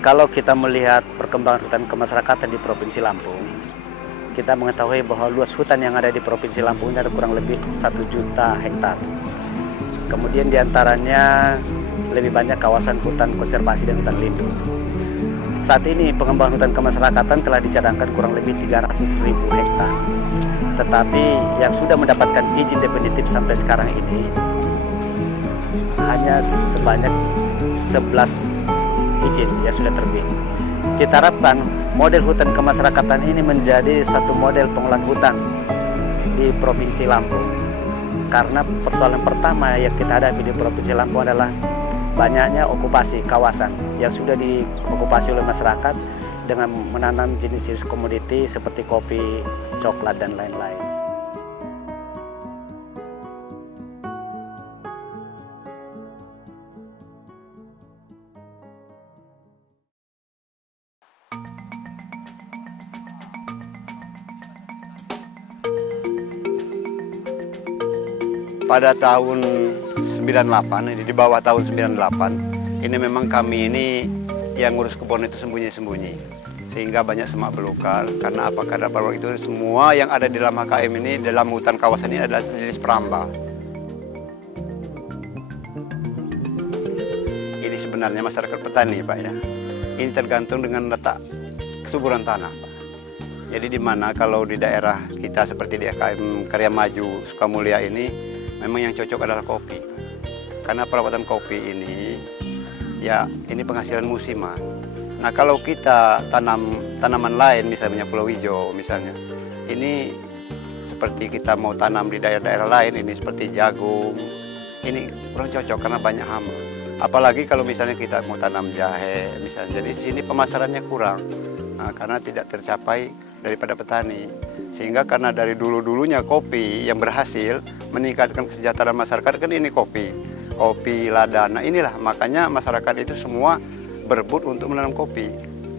Kalau kita melihat perkembangan hutan kemasyarakatan di Provinsi Lampung, kita mengetahui bahwa luas hutan yang ada di Provinsi Lampung ini ada kurang lebih 1 juta hektar. Kemudian diantaranya lebih banyak kawasan hutan konservasi dan hutan lindung. Saat ini pengembangan hutan kemasyarakatan telah dicadangkan kurang lebih 300.000 hektar. Tetapi yang sudah mendapatkan izin definitif sampai sekarang ini hanya sebanyak 11 izin yang sudah terbit. Kita harapkan model hutan kemasyarakatan ini menjadi satu model pengolahan hutan di Provinsi Lampung. Karena persoalan pertama yang kita hadapi di Provinsi Lampung adalah banyaknya okupasi kawasan yang sudah diokupasi oleh masyarakat dengan menanam jenis-jenis komoditi seperti kopi, coklat, dan lain-lain. Pada tahun 98, ini di bawah tahun 98, ini memang kami ini yang ngurus kebun itu sembunyi-sembunyi. Sehingga banyak semak belukar, karena apa? Karena pada waktu itu semua yang ada di dalam HKM ini, dalam hutan kawasan ini adalah jenis perambah. Ini sebenarnya masyarakat petani, Pak ya. Ini tergantung dengan letak kesuburan tanah, Pak. Jadi di mana kalau di daerah kita seperti di HKM Karya Maju, Sukamulia ini, memang yang cocok adalah kopi. Karena perawatan kopi ini, ya ini penghasilan musiman. Nah kalau kita tanam tanaman lain, misalnya pulau hijau misalnya, ini seperti kita mau tanam di daerah-daerah lain, ini seperti jagung, ini kurang cocok karena banyak hama. Apalagi kalau misalnya kita mau tanam jahe, misalnya, jadi di sini pemasarannya kurang, nah, karena tidak tercapai daripada petani. Sehingga karena dari dulu-dulunya kopi yang berhasil meningkatkan kesejahteraan masyarakat kan ini kopi lada. Nah inilah makanya masyarakat itu semua berebut untuk menanam kopi.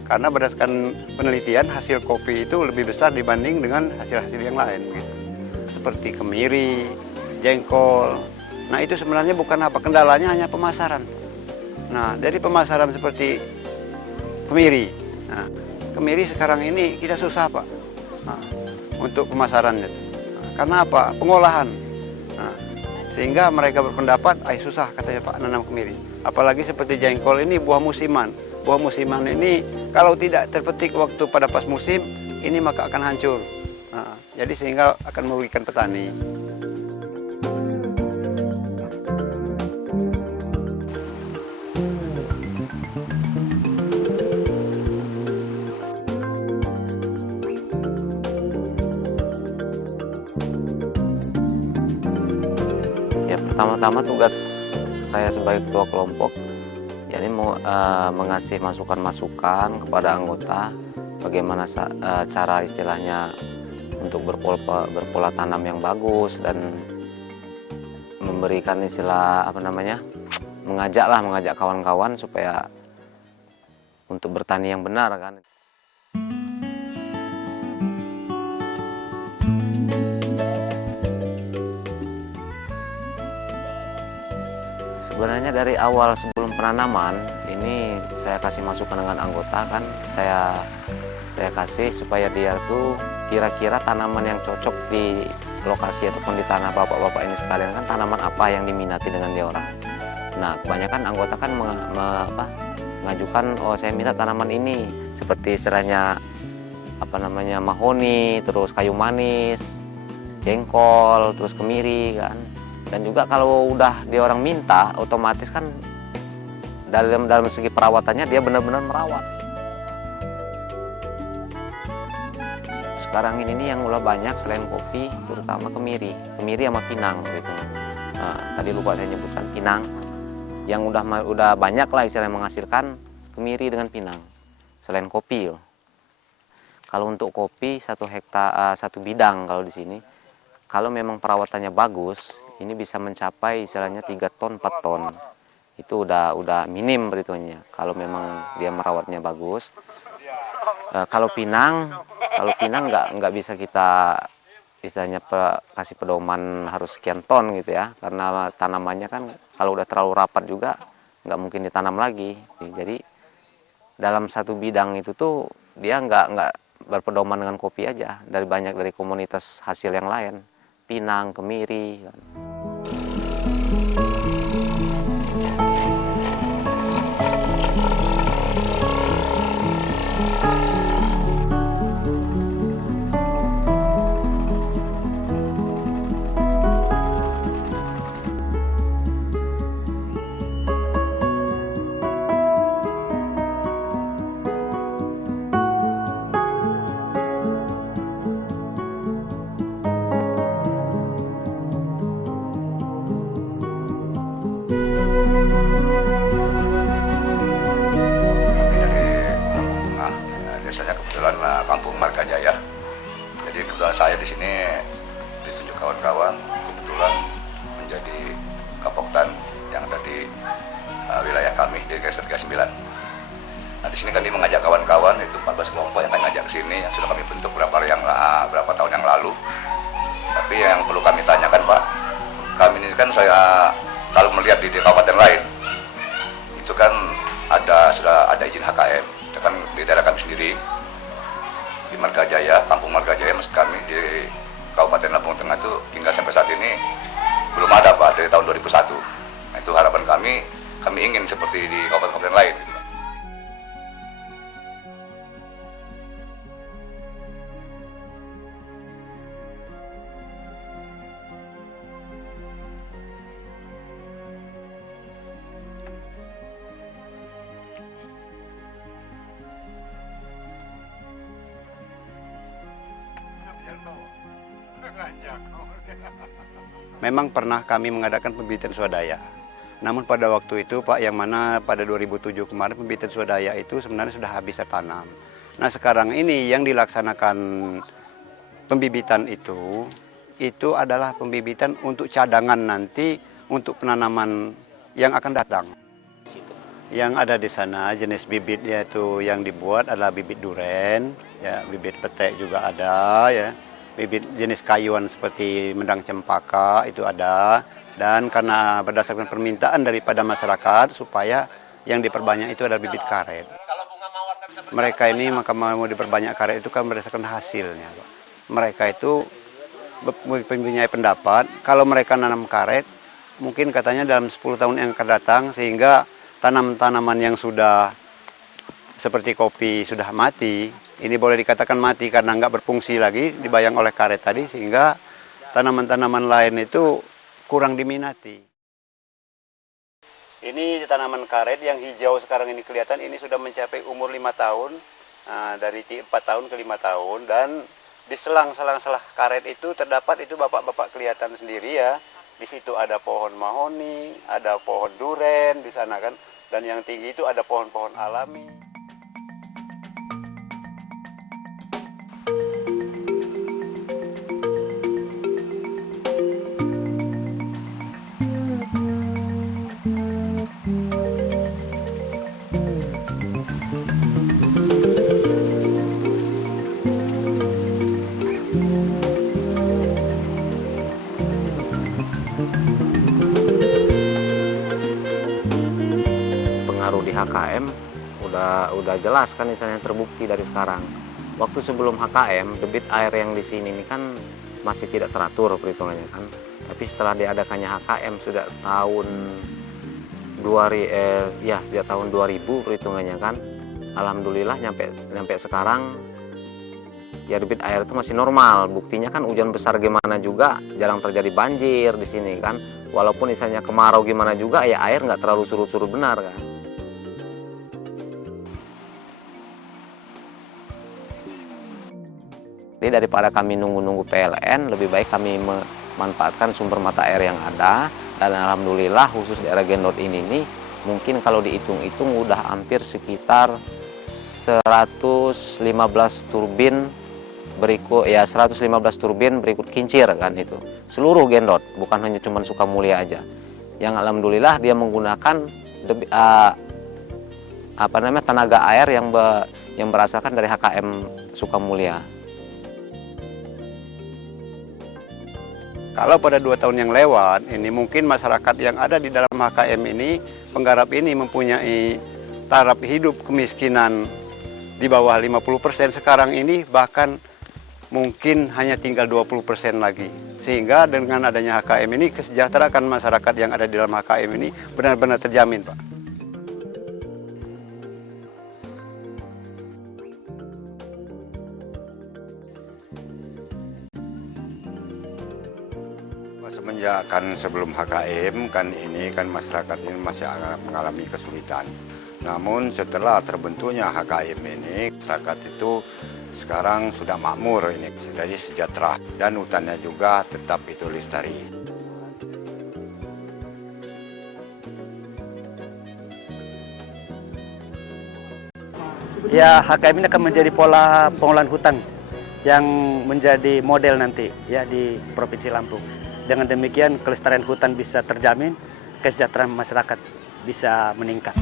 Karena berdasarkan penelitian hasil kopi itu lebih besar dibanding dengan hasil-hasil yang lain. Gitu. Seperti kemiri, jengkol. Nah itu sebenarnya bukan apa, kendalanya hanya pemasaran. Nah dari pemasaran seperti kemiri. Nah, kemiri sekarang ini kita susah Pak. Nah, untuk pemasarannya. Karena apa? Pengolahan. Nah, sehingga mereka berpendapat, susah katanya Pak nanam kemiri. Apalagi seperti jengkol ini buah musiman. Buah musiman ini kalau tidak terpetik waktu pada pas musim, ini maka akan hancur. Nah, jadi sehingga akan merugikan petani. Pertama-tama tugas saya sebagai ketua kelompok, yakni mengasih masukan-masukan kepada anggota bagaimana cara istilahnya untuk berpola tanam yang bagus dan memberikan istilah mengajak kawan-kawan supaya untuk bertani yang benar kan. Sebenarnya dari awal sebelum penanaman ini saya kasih masukan dengan anggota kan, saya kasih supaya dia tuh kira-kira tanaman yang cocok di lokasi ataupun di tanah bapak-bapak ini sekalian kan tanaman apa yang diminati dengan dia orang. Nah kebanyakan anggota kan mengajukan, oh saya minta tanaman ini seperti istilahnya mahoni, terus kayu manis, jengkol, terus kemiri kan. Dan juga kalau udah dia orang minta, otomatis kan dalam segi perawatannya dia benar-benar merawat. Sekarang ini yang mulai banyak selain kopi, terutama kemiri sama pinang gitu. Nah, tadi lupa saya nyebutkan pinang, yang udah banyak lah istilahnya menghasilkan kemiri dengan pinang, selain kopi. Kalau untuk kopi 1 hektar 1 bidang kalau di sini, kalau memang perawatannya bagus, ini bisa mencapai istilahnya 3 ton 4 ton. Itu udah minim beritunya kalau memang dia merawatnya bagus. Kalau pinang nggak bisa kita istilahnya kasih pedoman harus sekian ton gitu ya, karena tanamannya kan kalau udah terlalu rapat juga nggak mungkin ditanam lagi. Jadi dalam satu bidang itu tuh dia nggak berpedoman dengan kopi aja, dari komunitas hasil yang lain, pinang, kemiri. Desanya kebetulan Kampung Margajaya. Jadi kebetulan saya di sini ditunjuk kawan-kawan kebetulan menjadi Kapoktan yang ada di wilayah kami di Desa 39. Nah, di sini kami mengajak kawan-kawan itu 14 kelompok yang kami ajak ke sini yang sudah kami bentuk berapa tahun yang lalu. Tapi yang perlu kami tanyakan, Pak, kami ini kan kalau melihat di kabupaten lain itu kan sudah ada izin HKM. Kan di daerah kami sendiri di Margajaya, Kampung Margajaya maksud kami di Kabupaten Lampung Tengah itu hingga sampai saat ini belum ada, Pak, dari tahun 2001. Nah, itu harapan kami ingin seperti di kabupaten lain gitu, Pak. Memang pernah kami mengadakan pembibitan swadaya. Namun pada waktu itu, Pak, yang mana pada 2007 kemarin pembibitan swadaya itu sebenarnya sudah habis tertanam. Nah, sekarang ini yang dilaksanakan pembibitan itu adalah pembibitan untuk cadangan nanti untuk penanaman yang akan datang. Yang ada di sana jenis bibitnya itu yang dibuat adalah bibit duren, ya, bibit petek juga ada, ya. Bibit jenis kayuan seperti mendang cempaka itu ada, dan karena berdasarkan permintaan daripada masyarakat supaya yang diperbanyak itu adalah bibit karet. Mereka ini maka mau diperbanyak karet itu kan berdasarkan hasilnya, Pak. Mereka itu mempunyai pendapat kalau mereka nanam karet mungkin katanya dalam 10 tahun yang akan datang, sehingga tanaman-tanaman yang sudah seperti kopi sudah mati, ini boleh dikatakan mati karena nggak berfungsi lagi dibayang oleh karet tadi, sehingga tanaman-tanaman lain itu kurang diminati. Ini tanaman karet yang hijau sekarang ini kelihatan ini sudah mencapai umur 5 tahun, dari 4 tahun ke 5 tahun, dan di selang-selang karet itu terdapat itu bapak-bapak kelihatan sendiri ya. Di situ ada pohon mahoni, ada pohon duren di sana kan, dan yang tinggi itu ada pohon-pohon alami. Pengaruh di HKM udah jelas kan, misalnya terbukti dari sekarang. Waktu sebelum HKM, debit air yang di sini ini kan masih tidak teratur perhitungannya kan. Tapi setelah diadakannya HKM sejak tahun 2000 perhitungannya kan, alhamdulillah nyampe sekarang ya debit air itu masih normal. Buktinya kan hujan besar gimana juga jarang terjadi banjir di sini kan. Walaupun misalnya kemarau gimana juga ya air nggak terlalu surut-surut benar kan. Jadi daripada kami nunggu-nunggu PLN, lebih baik kami memanfaatkan sumber mata air yang ada. Dan alhamdulillah khusus daerah Gendot ini nih, mungkin kalau dihitung-hitung udah hampir sekitar 115 turbin berikut, ya 115 turbin berikut kincir kan itu. Seluruh Gendot, bukan hanya cuma Sukamulya aja. Yang alhamdulillah dia menggunakan tenaga air yang berasalkan dari HKM Sukamulya. Kalau pada 2 tahun yang lewat, ini mungkin masyarakat yang ada di dalam HKM ini, penggarap ini mempunyai taraf hidup kemiskinan di bawah 50%, sekarang ini bahkan mungkin hanya tinggal 20% lagi. Sehingga dengan adanya HKM ini, kesejahteraan masyarakat yang ada di dalam HKM ini benar-benar terjamin, Pak. Semenjak sebelum HKM ini masyarakat ini masih mengalami kesulitan. Namun setelah terbentuknya HKM ini, masyarakat itu sekarang sudah makmur ini, jadi sejahtera, dan hutannya juga tetap itu lestari. Ya, HKM ini akan menjadi pola pengelolaan hutan yang menjadi model nanti ya di Provinsi Lampung. Dengan demikian kelestarian hutan bisa terjamin, kesejahteraan masyarakat bisa meningkat.